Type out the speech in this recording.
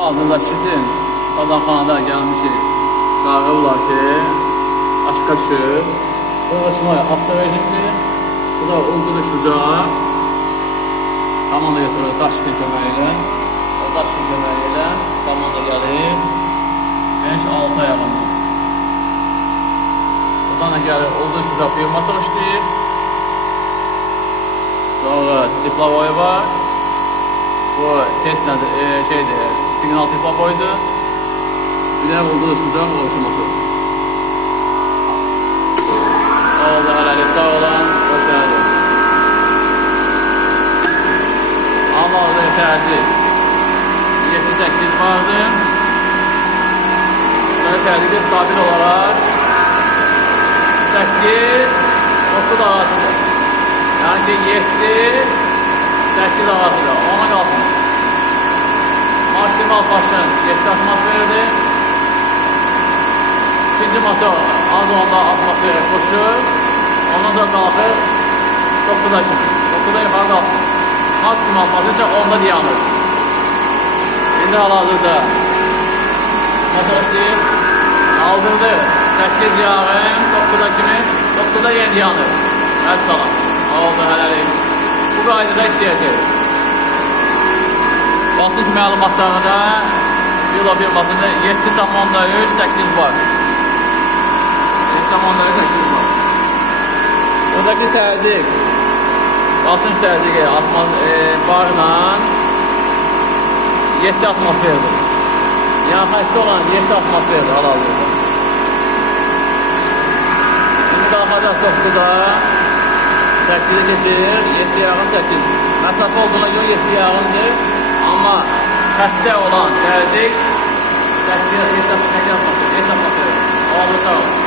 Hazırlaşdın, qadağanada gəlmişik, çağırırlar ki, aşka düşür. Burada Şinoy avtoverjindir, bu da uyğun düşəcək. Komanda götürür daşqın köməyi ilə. O daşqın köməyi ilə komanda gəlir 5-6 ayağında. Buradan da gəlir, oldu düşəcək bir motor işləyir. Sonra diplovoy var. Bu test şeydir, signal diplovoydu. Bir de oldu düşmüşəm, oluşum motor. Oldu, hələli, sağ olan, hoş geldin. Ama orada yeterli. 7-8 vardı. Burada yeterli stabil olarak 8-9 arasında. Yani ki 7-8 arasında. Ona kalkmış. Maksimal başın 7 atmosferdi. İkinci motor az onda atmosferi koşur. Ondan sonra kalkır 9'a kimi. 9'a yukarı kalkır. Maksimal basınca onda dayanır. Şimdi hal-hazırda motor işləyir. Aldırdı. 8 yarım 9'a kimi. 9'a yeni dayanır. Əssalam. Oldu, hələlik. Bu qaydada işləyəcək. Basınç məlumatlarında Bilo firmasında 7,3-8 var. 7,3-8 var. Buradaki təzyiq, basınç təzyiqi barla 7 atmosferdir. Yəni xəttə olan 7 atmosferdir hal-hazırda. Şimdi qalxacaq 9'da 8'e geçir, 7 yarım 8. Məsafə olduğuna görə 7 yarımdır. Amma xəttə olan təzyiq 8 atmosfer. Oldu, sağ olun.